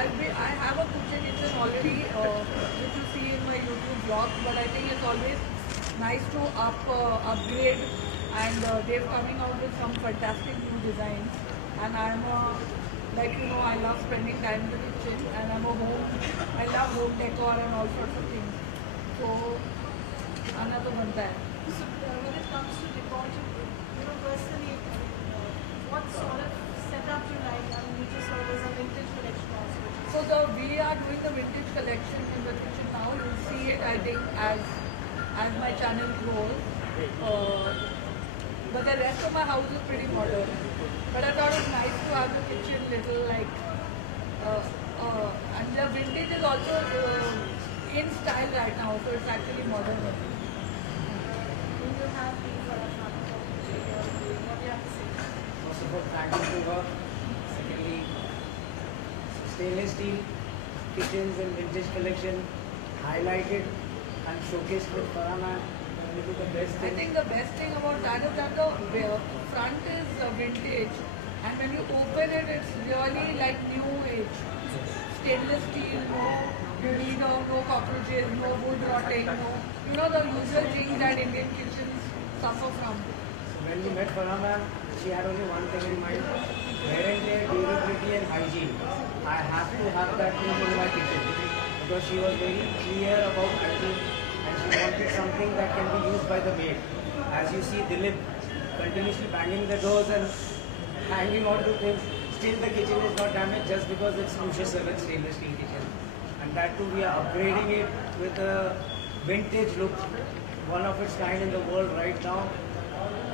I have a kitchen already, which you see in my YouTube vlogs. But I think it's always nice to upgrade, and they're coming out with some fantastic new designs. And I'm like I love spending time in the kitchen, and I love home decor and all sorts of things. So, आना तो बनता है. So when it comes to decor, personally, what sort of setup you like? I mean, you just saw there's a vintage collection also. So we are doing the vintage collection in the kitchen now. You'll see it, I think, as my channel grows. But the rest of my house is pretty modern. But I thought it's nice to have the kitchen little like, and the vintage is also in style right now, so it's actually modern. Do you have the what do you have to say? First of all, thank you to her. Secondly, stainless steel kitchens and vintage collection highlighted and showcased with Farah. Maybe the best I thing. think the best thing about that is that the front is vintage, and when you open it, it's really like new age. Stainless steel, no cockroaches, no wood rotting, the usual things that Indian kitchens suffer from. When we met Farah ma'am, she had only one thing in mind: wear and tear, durability and hygiene. I have to have that thing in my kitchen because she was very clear about hygiene and she wanted something that can be used by the maid. As you see, Dilip continuously banging the doors and hanging on to things. Still, the kitchen is not damaged just because it's Lucius Seven stainless steel kitchen. And that too, we are upgrading it with a vintage look, one of its kind in the world right now.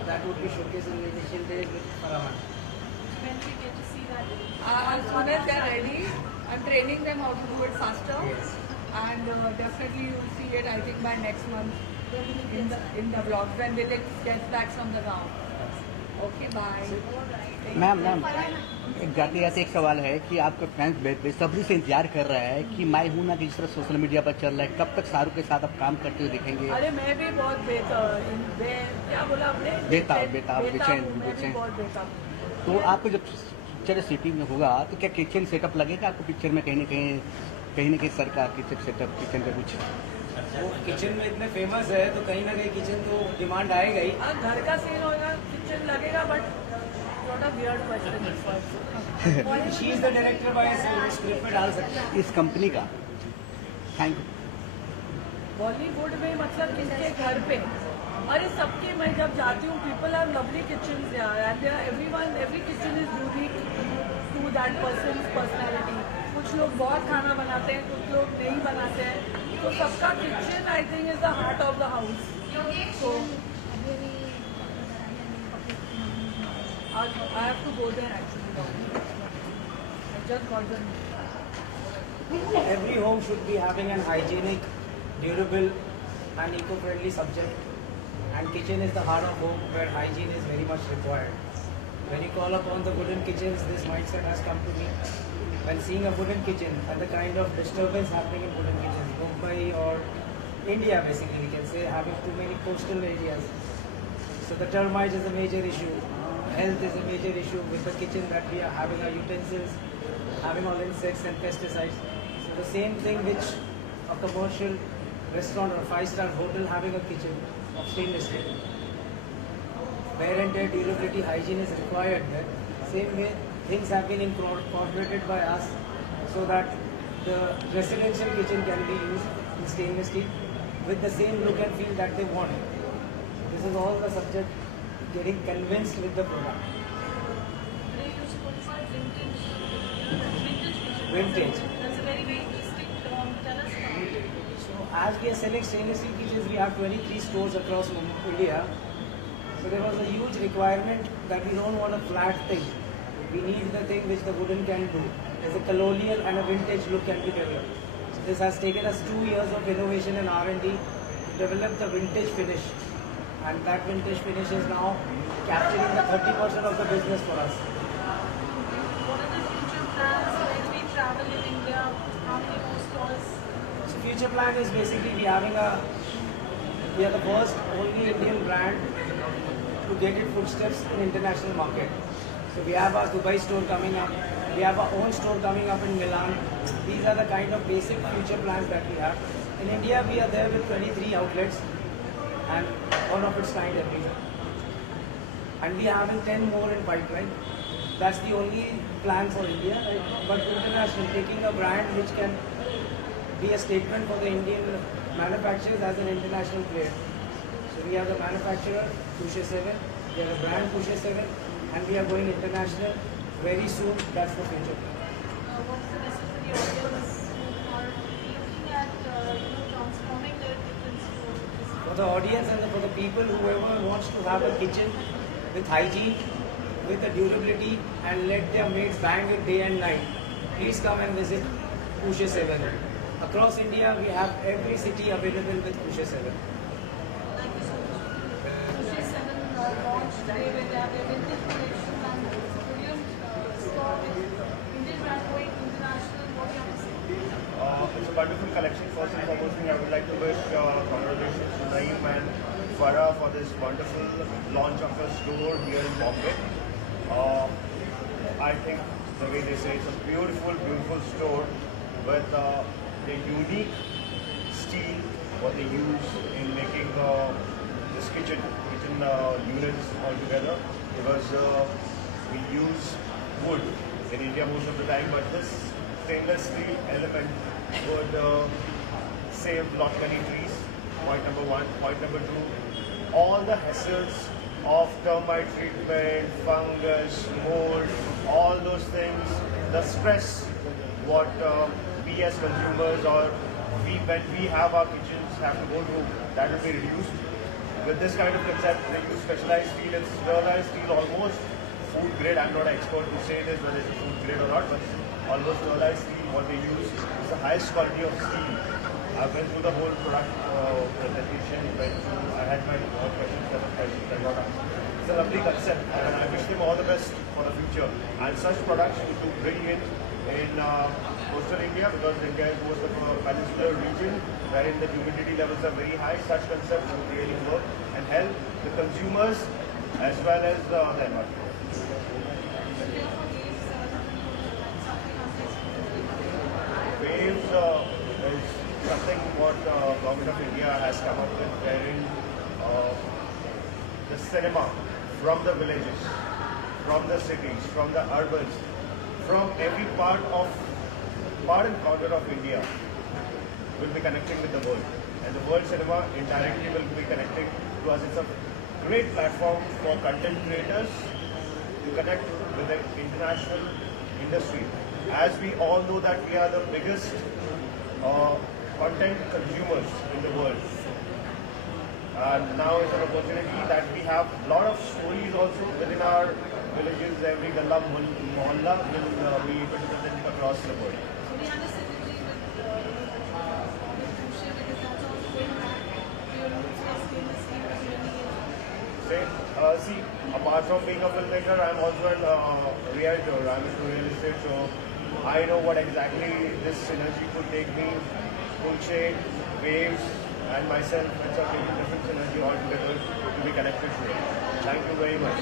That would be showcased in the initial days with Farah. When we get to see that? As soon as they're ready, I'm training them how to do it faster. Yes. And definitely you'll see it, I think, by next month in the vlog when Dilip gets back from the ground. Okay, bye. Ma'am एक जाते जाते एक सवाल है कि आपके fans बेसब्री से इंतजार कर रहा है कि मैं हूं ना कि जिस तरह सोशल मीडिया पर चल रहा है, कब तक शाहरुख के साथ आप काम करते हुए दिखेंगे? अरे मैं भी बहुत क्या बोला आपने? बेताब मैं भी बहुत बेताब. तो आपको जब पिक्चर सिटी में होगा तो क्या किचन सेटअप लगेगा आपको पिक्चर में कहीं ना कहीं सरकार किचन सेटअप किचन का कुछ? वो किचन में इतने फेमस है तो कहीं ना कहीं किचन तो डिमांड आएगा ही. घर का सीन होगा, किचन लगेगा, but what a weird question. She is the director by script में डाल सकते हैं इस कंपनी का. Thank you. बॉलीवुड में मतलब किसके घर पे, अरे सबके, मैं जब जाती हूँ, people are lovely kitchen and every kitchen is unique to that person personality. कुछ लोग बहुत खाना बनाते हैं, कुछ लोग नहीं बनाते हैं, तो सबका kitchen I think is the heart of the house. So I have to go there actually. I just got the news. Every home should be having an hygienic, durable and eco-friendly subject, and kitchen is the heart of home where hygiene is very much required. When you call upon the wooden kitchens, this mindset has come to me. When seeing a wooden kitchen and the kind of disturbance happening in wooden kitchens, Mumbai or India basically, we can say, having too many coastal areas. So the termites is a major issue. Health is a major issue with the kitchen that we are having our utensils, having all insects and pesticides. So the same thing which a commercial restaurant or 5-star hotel having a kitchen of stainless steel. Wear and tear, durability, hygiene is required there. Same way, things have been incorporated by us so that the residential kitchen can be used in stainless steel with the same look and feel that they want. This is all the subject getting convinced with the product. They use vintage. Vintage. That's a very interesting term. Tell us about it. So as we are selling stainless steel kitchens, we have 23 stores across India. So there was a huge requirement that we don't want a flat thing. We need the thing which the wooden can do. There's a colonial and a vintage look can be developed. So this has taken us 2 years of innovation and R&D to develop the vintage finish. And that vintage finish is now capturing the 30% of the business for us. What are the future plans? When we travel in India, how many more stores? So future plan is basically we are the first only Indian brand to get its footsteps in international market. So we have our Dubai store coming up. We have our own store coming up in Milan. These are the kind of basic future plans that we have. In India, we are there with 23 outlets and one of its kind everywhere. And we are having 10 more in pipeline. That's the only plan for India. Right? But international, taking a brand which can be a statement for the Indian manufacturers as an international player. So we are the manufacturer, Push 7. We are the brand Push 7, and we are going international very soon. That's the future. What's the message for the audience who are looking at transforming their kitchens to For the audience and for the people, whoever wants to have a kitchen with hygiene, with the durability, and let their mates bang it day and night, please come and visit Push 7. Across India, we have every city available with Push 7. Push 7 launched today when they have their vintage collection and it's a brilliant store with Indian brand going international. What do you have to say? It's a wonderful collection. First and foremost, I would like to wish congratulations to Naeem and Farah for this wonderful launch of a store here in Bombay. I think the way they say it's a beautiful, beautiful store with the unique steel what they use in making this kitchen units altogether, because we use wood in India most of the time, but this stainless steel element would save lot many trees. Point number one. Point number two, all the hassles of termite treatment, fungus, mold, all those things, the stress what we as consumers or when we have our kitchens have to go through, that will be reduced. With this kind of concept, they use specialized steel and sterilized steel, almost food grade. I'm not an expert to say this whether it's food grade or not, but almost sterilized steel what they use is the highest quality of steel. I went through the whole product presentation, I had my questions, set of questions I got asked. It's a lovely concept and I wish them all the best for the future. And such products we to bring in coastal India, because India is most of a peninsular region wherein the humidity levels are very high. Such concepts would really work and help the consumers as well as the environment. Waves is something what Government of India has come up with, wherein the cinema from the villages, from the cities, from the urbans, from every part and corner of India will be connecting with the world. And the world cinema indirectly will be connecting to us. It's a great platform for content creators to connect with the international industry. As we all know that we are the biggest content consumers in the world. And now is an opportunity that we have a lot of stories also within our villages. Every galla mohalla will be able to present across the world. So we understand Push because that's also going back to your roots where stainless steel was really See, apart from being a filmmaker, I'm also a realtor. I'm into real estate, so I know what exactly this synergy could take me. Pulse, Waves, and myself, it's a different synergy altogether to be connected to it. Thank you very much.